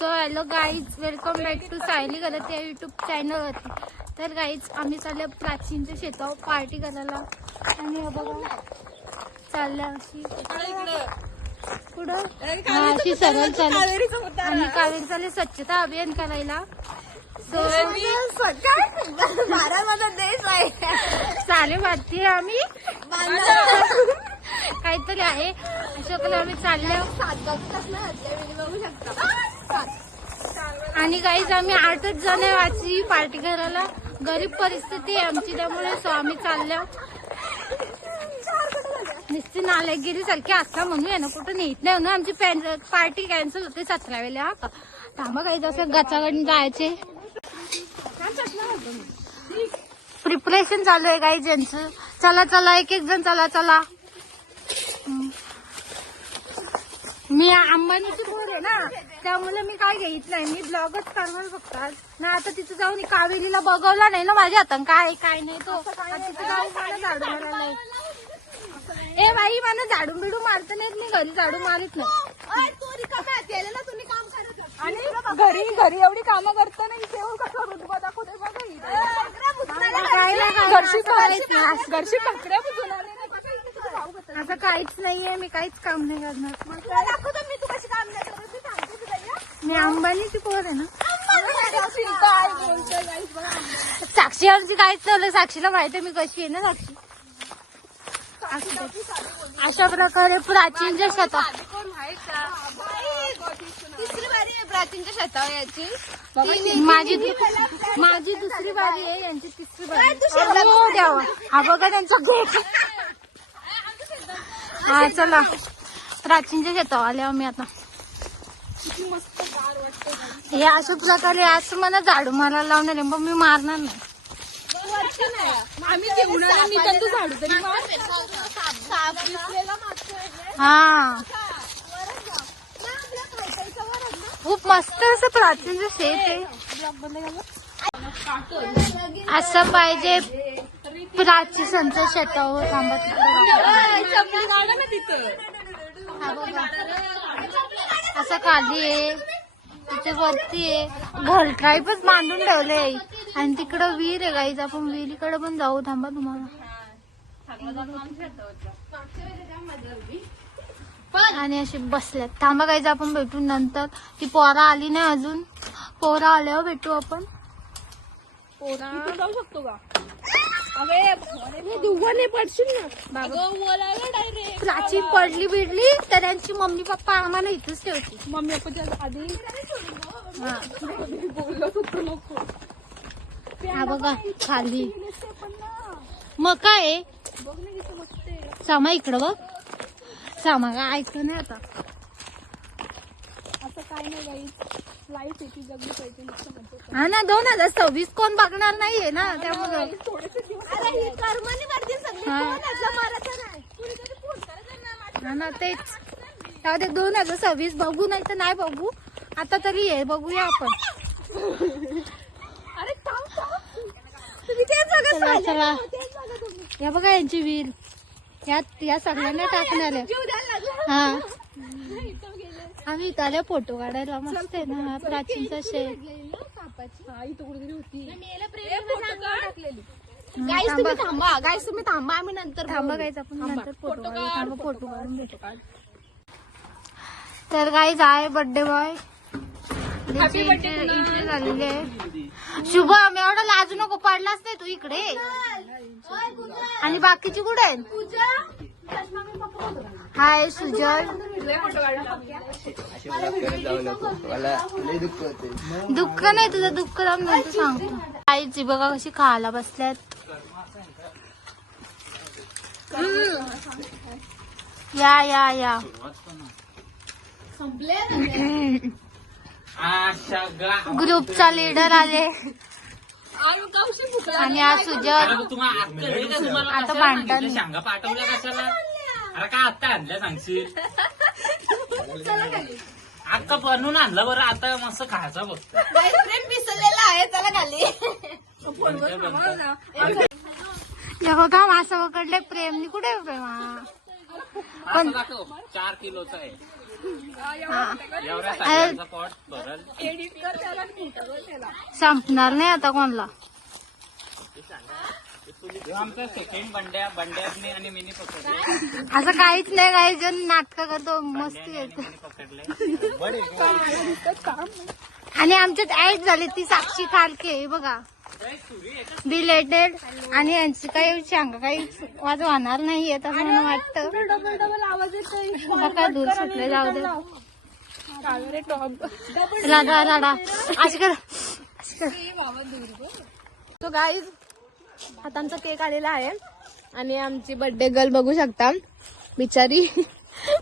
So hello guys, welcome back to Sayali गलत या YouTube चॅनलवरती. तर गाईज आम्ही चाललो प्राचीनच्या शेतावर पार्टी करायला. आणि बघा चालल्या अशी पुढं अशी सरळ चालू आणि कावेरी चालले स्वच्छता अभियान करायला. सो चाले वाटते आम्ही काहीतरी आहे अशा कलर आम्ही चाललो. आणि गाईज आम्ही 8च जण आहे वाची पार्टी करायला. गरीब परिस्थिती आहे आमची, त्यामुळे सो आम्ही चाललो. नुसती नालायगिरी सारखी असला म्हणून आहे ना, कुठं नेत नाही ना. आमची पार्टी कॅन्सल होते 17 वेळेला. थांबा काही जसं गचाकडून जायचे. प्रिपरेशन चालू आहे गाईज यांचं. चला चला एक एक जण चला चला. मी अंबानीची पोर आहे ना, त्यामुळे मी काय घेत नाही. मी ब्लॉगच करणार फक्त. ना आता तिथं जाऊन कावेरीला बघवला नाही ना माझ्या हातात काय काय नाही. तो तिथं जाऊन मला झाडू मारायला. ए बाई, मला झाडून बिडू मारत नाहीत. मी घरी झाडू मारत नाही. आणि घरी घरी एवढी कामं करता नाही. तेव्हा कसं रुतबा दाखवते बघा. घरची भाकऱ्या बुजून आले. आता काहीच नाहीये, मी काहीच काम नाही करणार. मी अंबानीची पोर आहे ना. साक्षी आमची काहीच चाललं. साक्षीला माहिती आहे मी कशी आहे ना. साक्षी अशा प्रकारे प्राचीनच्या शेतात प्राचीनच्या शेतावर याची माझी दुसरी बारी आहे, यांची तिसरी बारी. द्यावा हा बघा त्यांचा गेट. हा चला प्राचीनच्या शेतावर आले आम्ही आता. हे अशा प्रकारे आज मला झाडू मारायला लावणार आहे, पण मी मारणार नाही. हा खूप मस्त असं प्राचीनचं शेत आहे. असं पाहिजे प्राचीनच्या शेतावर. थांबत असं खाली आहे, तिथे वरती आहे. घर टाईपच बांधून ठेवलंय. आणि तिकडं विहीर आहे गाईज. आपण विहिरीकडे पण जाऊ. थांबा तुम्हाला. आणि अशी बसल्यात. थांबा गाईज आपण भेटू नंतर. ती पोरा आली नाही अजून. पोरा आल्यावर भेटू आपण. जाऊ शकतो का? प्राचीन पडली बिडली तर त्यांची मम्मी पप्पा आम्हाला इथेच ठेवते. मम्मी पप्पा आधी हा बघा खाली मग काय सामा. इकडं बघ सामा. काय ऐकलं नाही आता. असं काय नाही काही लाईफ येते जगली पाहिजे. हा ना, 2026 कोण बघणार नाहीये ना, त्यामुळे हा ना तेच. त्यामध्ये 2026 बघू नाही तर नाही बघू. आता तरी हे बघूया आपण. चला चला. या बघा यांची विहीर. या सगळ्यांना टाकणार आहे. हा आम्ही इथं फोटो काढायला. मस्त आहे ना प्राचीनचा शेत. थांबा गाईस, तुम्ही थांबा. आम्ही नंतर थांबा गाईज, आपण नंतर फोटो काढू. थांबा फोटो काढून भेटू. तर गाईज आहे बर्थडे बॉय. इथे झालेली आहे. शुभम एवढं लाजू नको. पडलाच नाही तू इकडे. आणि बाकीची कुठे आहेत? हाय सुजल. दुःख नाही तुझं. दुःख जाऊन नंतर सांगतो. आईची बघा कशी खायला बसल्यात. या या या. ग्रुपचा लीडर आले. आणि आज सुजल आता भांडण. सांगा पाठवल्या कशाला? अरे काय आता आणल्या सांगशील? अक्का बनवून आणलं बरं. आता मस्त खायचा बघतो. प्रेम पिसलेला आहे. चला खाली. बघा मासा पकडले प्रेमनी. कुठे प्रेमा? 4 किलोचा आहे. एवढ्या सगळ्यांचा पोट भरल. एडिट कर त्याला आणि मोठं कर त्याला. संपणार नाही आता कोणाला. ह्यो आमचा सेकंड बंड्याने आणि मिनी पकडले. असं काहीच नाही, काही जण नाटक करतो, मस्ती येते. आणि आमच्यात ऍड झाली ती साक्षी खारके, हे बघा बिलेटेड. आणि यांची काही सांगा काही वाज होणार नाहीये तसं मला वाटतं. डबल डबल आवाज येतोय. मला काय दूर सुटले, जाऊ दे. रे टॉप. राडा राडा अशी कर. तो गाईज आता आमचा केक आलेला आहे आणि आमची बर्थडे गर्ल बघू शकता बिचारी.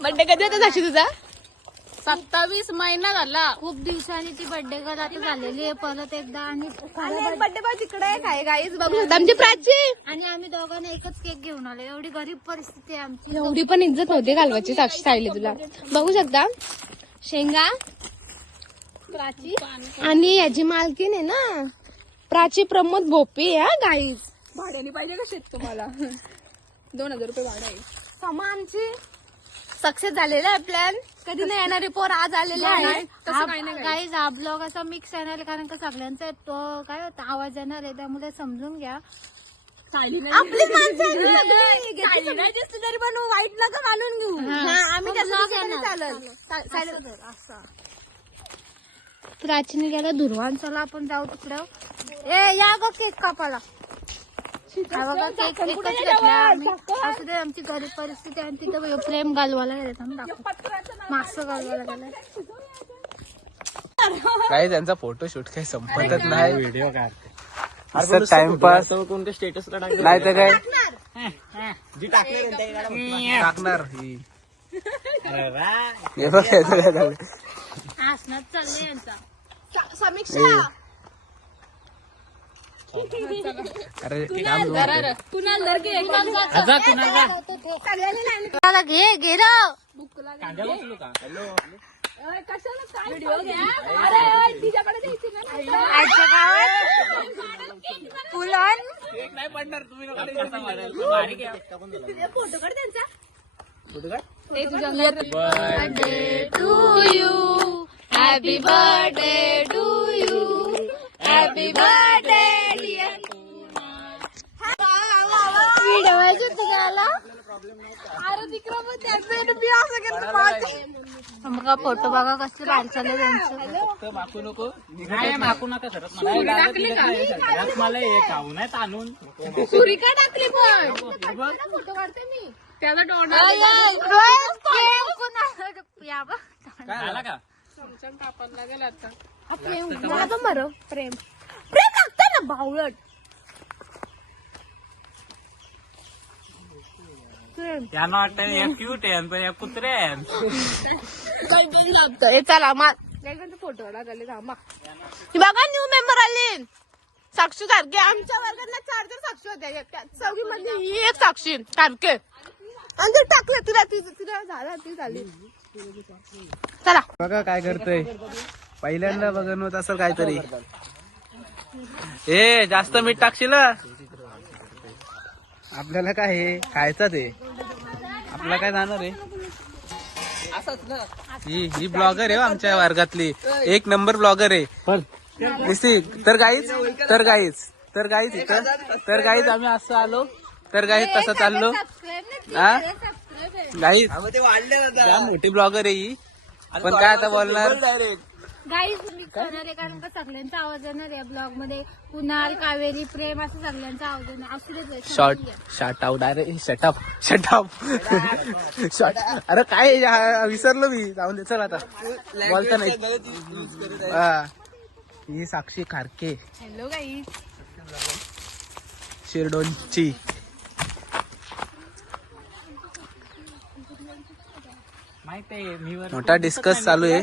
बर्थडे कधी होता साक्षी तुझा? 27 महिना झाला. खूप दिवसांनी ती बर्थडे गर्ल आता झालेली आहे परत एकदा. आणि बर्थडे बॉय तिकडे आहे गाईज बघू शकता आमची प्राची. आणि आम्ही दोघांना एकच केक घेऊन आलो. एवढी गरीब परिस्थिती आहे आमची. एवढी पण इज्जत नव्हती घालवायची साक्षी साईली तुला. बघू शकता शेंगा प्राची आणि याची मालकीन आहे ना प्राची प्रमोद भोपी हा गाईज. भाड्याने पाहिजे का शेत तुम्हाला? 2000 रुपये भाडं आहे. समा आमची सक्सेस झालेला आहे प्लॅन. कधी नाही येणारे पोर आज आलेले आहे. तसं काही नाही गाईज हा ब्लॉग असा मिक्स येणार आहे कारण का सगळ्यांचा तो काय होता आवाज येणार आहे, त्यामुळे समजून घ्या. आपली माणसं तरी पण वाईट नका घालून घेऊ. आम्ही प्राचीने गेला धुरवान. चला आपण जाऊ तिकडं. ए या ग केक कापाला. हा बघा केक एकच घेतला आम्ही. असं ते आमची गरीब परिस्थिती आहे. तिथं प्रेम घालवायला गेलं, मागचं घालवायला गेलं. काही त्यांचा फोटोशूट काही संपतच नाही. व्हिडिओ काढते. असं टाइमपास कोणत्या स्टेटसला टाकलं नाही तर काय जी टाकणार टाकणार ही. अरे वा. हे बघ याचं काय झालं. हसण्यात चाललंय यांचा. समीक्षा अरे काम कुणाल धर आजा कुणाला चला घे घे र. कांद्या बसलो का? कशाला काय व्हिडिओ घ्या. अरे तिच्याकडे द्यायची ना. आजच्या गावात फुलन नाही पडणार तुम्ही बारीक आहे. फोटो काढ त्यांचा. Birthday to you, happy birthday to you, happy birthday dear. Video तुम्हाला अरे तिकडं पण त्यांचं मी असं केलं. बघा फोटो बघा कसले बाहेर चालले त्यांचं. माकू नको. नाही माकू नका सरत मला. मला हे खाऊ नाही ताणून. सुरी का टाकली पण फोटो काढते मी त्याला झाला का? कापायला लागेल आता. प्रेम प्रेम लागतं ना बावळट. त्यांना वाटतं हे क्यूट आहे पण हे कुत्रे आहे. काही बिल लागतं. हे चला फोटो लागले थांबा. बघा न्यू मेंबर आले साक्षी सारखे. आमच्या वर्गातल्या 4 साक्षी होत्या. चौघी मध्ये ही एक साक्षी सारखे. आणि ते टाकलं तिला झाला ती झाली. चला बघा काय करतोय. पहिल्यांदा बघून होत असं काहीतरी. ए जास्त मीठ टाकशील. आपल्याला काय हे खायचं ते. आपल्याला काय जाणार आहे. ही ब्लॉगर आहे आमच्या वर्गातली. 1 नंबर ब्लॉगर आहे. दिसती तर गाईच इथं आम्ही असं आलो तर गाईच तसं चाललो. हा गाईच मोठी ब्लॉगर आहे ही. पण काय आता बोलणार. गाईज मी करणार आहे कारण का सगळ्यांचा आवाज येणार आहे ब्लॉग मध्ये. कुणाल, कावेरी, प्रेम असं सगळ्यांचा आवाज येणार. Short out. अरे शटअप. अरे काय विसरलो मी. जाऊन दे चल आता बोलता नाही. ही साक्षी खारके हॅलो गाईज. शिरडोनची. माहितीये मी मोठा डिस्कस चालू आहे.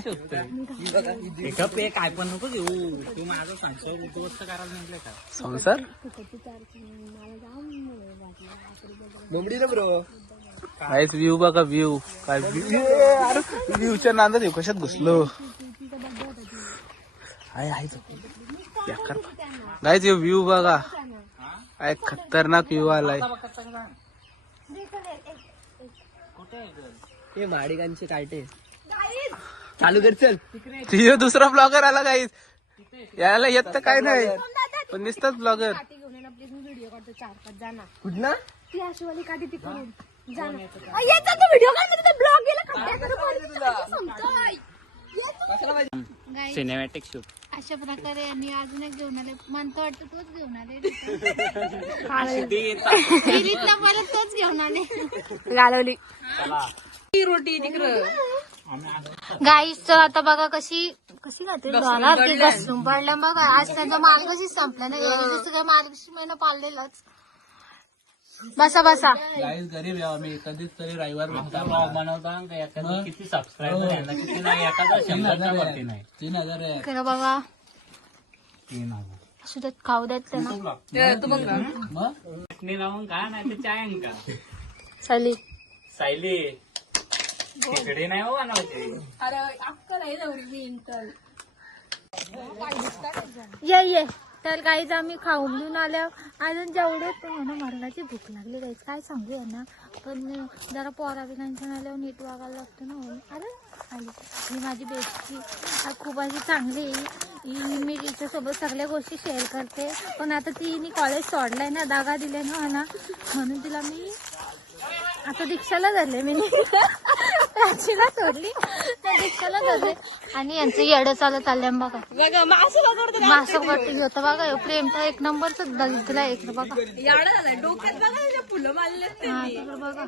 काय पण नको घेऊ. तू माझं सांगतो दोस्त करायला म्हटलं का? संसार काय व्ह्यू बघा व्ह्यू. काय व्ह्यूच्या नांदात येऊ कशात घुसलो. गाईज व्ह्यू बघा. काय खतरनाक व्ह्यू आलाय. हे माडिकांचे काटे. चालू कर चल. तिथे दुसरा ब्लॉगर आला गाईज. यायला येत तर काय नाही पण नुसताच ब्लॉगर. व्हिडिओ काढतो 4-5 जाणार कुठं ती आशुवाली काढी तिकडून जाणार व्हिडिओ काढतो ब्लॉग गेला सिनेमॅटिक शूट. अशा प्रकारे आणि अजून एक घेऊन आले. म्हणतो वाटतं तोच घेऊन आले. विहिरीतला परत तोच घेऊन आले. घालवली गाईस तर आता बघा कशी खाते की घसून पडल्या बघा. आज त्यांचा माल कशी संपला ना. सगळं मार्गशीर्ष महिना पाळलेलाच. बसा गाईज गरीब आहे आम्ही. कधीच तरी रविवार बनवता किती सबस्क्रायबर आहे ना, किती नाही, एखादा 100च्या वरती नाही. 3,000 आहे. इकडे बघा 3,000. असू देत, खाऊ देत त्यांना. मग चटणी लावून का नाही ते चाय का चली सायली तिकडे नाही हो बनवते. ये तर काहीच आम्ही खाऊन घेऊन आल्या. अजून जेवढे मला मरणाची भूक लागली काहीच काय सांगू यांना. पण जरा पोरा बिनांच्या आल्यावर नीट वागायला लागतं ना. अरे आली ही माझी बेस्टी खूप अशी चांगली आहे. मी तिच्यासोबत सगळ्या गोष्टी शेअर करते. पण आता तिने कॉलेज सोडलाय ना, दागा दिले ना मला, म्हणून तिला मी आता दीक्षाला धरले. मी प्राचीला सोडली तर दीक्षाला धरले. आणि यांचं येडं चाललंय बघा. मासं पट्टी होतं बघा. प्रेम तर एक नंबरच दिला एक बघा. हा तिकडे बघा.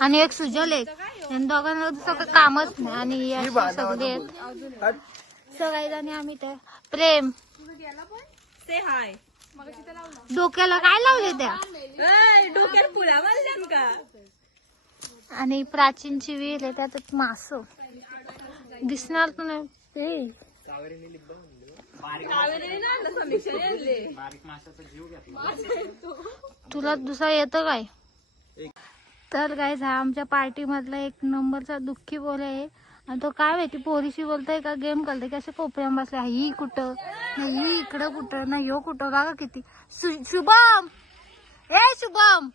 आणि एक सुजल एक. यांनी दोघांना सगळं कामच नाही. आणि अशी सगळे आहेत सगळ्यांनी. आम्ही तर प्रेम डोक्याला काय लावले त्या आणि प्राचीनची विहीर आहे त्यात मास दिसणार तर नाही. तुला दुसरा येतं काय. तर काय हा आमच्या पार्टी मधला एक नंबरचा दुःखी बोल आहे. आणि तो काय माहिती पोरीशी बोलतोय का गेम करतोय की असं कोपऱ्यात बसला. ही कुठं ना ही इकडं कुठं ना ह्यो कुठं बघा किती. शुभम ए शुभम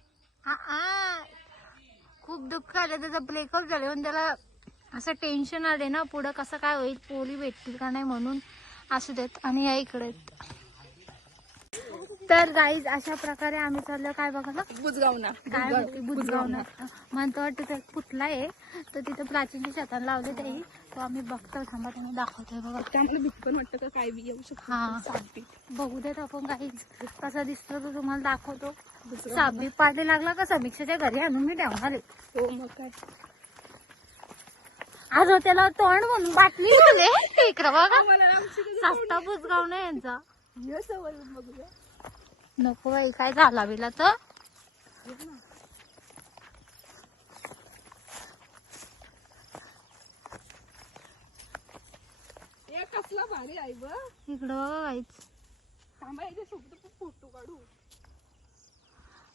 खूप दुःख आलं. त्याचं ब्रेकअप झालं म्हणून त्याला असं टेन्शन आले ना पुढं कसं काय होईल, पोरी भेटतील का नाही म्हणून. असू देत. आणि या इकडे तर गाईज अशा प्रकारे आम्ही चाललो काय बघा बुजगावना काय होती बुजगावना म्हणतो वाटतं ते पुतला आहे. तर तिथं प्राचीनच्या शेतात लावले तेही तो आम्ही बघतो. थांबा त्यांना दाखवतोय बघा. त्यांना भीती पण वाटतं का काय बी येऊ शकतो. हा बघू देत आपण गाईज कसा दिसतो तो तुम्हाला दाखवतो. साबी पाडे लागला का समीक्षाच्या घरी आणून मी ठेवून आले. हो मग काय. आज त्याला तोंड म्हणून बाटली झाले इकडं बघा. सस्ता बुजगाव नाही यांचा. नको बाई काय झाला बिला तर. कसला भारी आहे बघ. इकडं बघा काहीच थांबा याच्यासोबत फोटो काढू.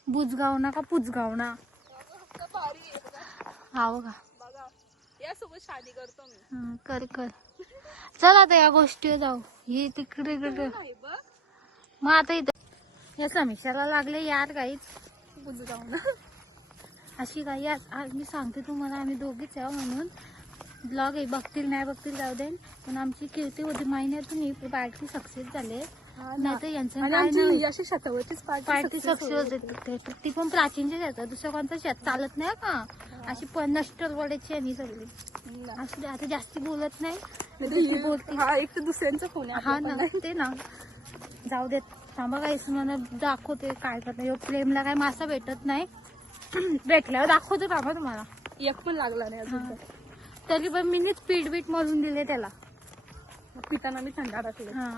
बुजगावना का पुजगावना भारी आहे हा बघा. बघा यासोबत शादी करतो मी. हा, कर चल आता या गोष्टी जाऊ. ही तिकडे इकडे मग आता इथं या समीक्षाला लागले यार गाईच बुजगावना अशी काही. आज मी सांगते तुम्हाला आम्ही दोघीच आहे म्हणून. ब्लॉग आहे बघतील नाही बघतील जाऊ देईन. पण आमची कीर्ती होती महिन्यातून ही पार्टी सक्सेस झाले. नाही तर यांचं काय नाही अशी शतावरचीच पार्टी सक्सेस होते. ती पण प्राचीनच्या शेतात दुसऱ्या कोणतं शेत चालत नाही का. अशी 50 टरवड्याची आहे सगळी. असू दे आता जास्ती बोलत नाही. बोलते हा एक तर दुसऱ्यांचा फोन आहे. हा ना ते ना जाऊ देत. थांबा काहीच मला दाखवते काय करतो. प्रेमला काय मासा भेटत नाही. भेटल्यावर दाखवतो का तुम्हाला. एक पण लागला नाही अजून तर. तरी पण मी पीठ बीट मरून दिले त्याला. पिताना मी थंडा टाकले. हा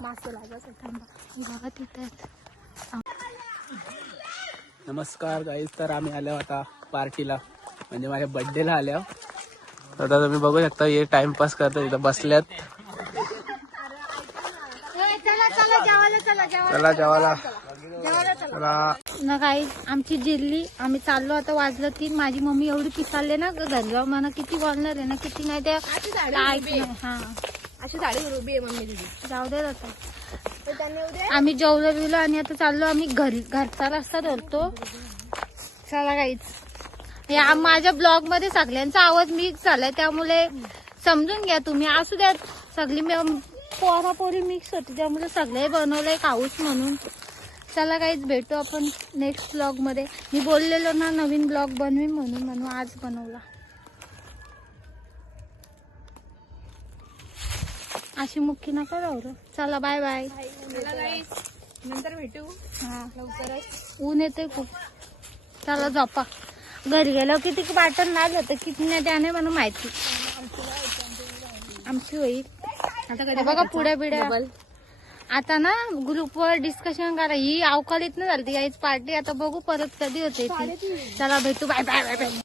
मास्क लागायचं. थांबा बघा तिथे. नमस्कार गाईज. तर आम्ही आलो आता पार्टीला म्हणजे माझ्या बर्थडेला आल्या. आता तुम्ही बघू शकता हे टाइमपास करतात इथं बसल्यात. चला जेवायला चला ना काही आमची जिल्ली आम्ही चाललो आता. वाजलं 3. माझी मम्मी एवढी पिसाळले ना घरी जाऊ मला किती बोलणार आहे ना किती नाही त्या हा अशी साडी उभी आहे मम्मी दिदी. जाऊ दे आता. आम्ही जेवलो बिवलो आणि आता चाललो आम्ही घरी. घरचा रस्ता धरतो. चला काहीच या माझ्या ब्लॉग मध्ये सगळ्यांचा आवाज मिक्स झालाय त्यामुळे समजून घ्या तुम्ही. असू द्या सगळी पोरापोरी मिक्स होती त्यामुळे सगळे बनवलंय खाऊस म्हणून. चला काहीच भेटू आपण नेक्स्ट ब्लॉग मध्ये. मी बोललेलो ना नवीन ब्लॉग बनवी म्हणून आज बनवला. अशी मुख्य नका राहू. चला बाय बाय. नंतर भेटू हा लवकरच. ऊन येते खूप. चला झोपा. घरी गेलो किती वाटण नाही होतं किती नाही त्याने मला माहिती. आमची होईल आता हे बघा पुढे बिड्या. आता ना ग्रुपवर डिस्कशन करा. ही अवकाळीत नाही झाली याच पार्टी. आता बघू परत कधी होते ती. चला भेटू बाय बाय बाय बाय.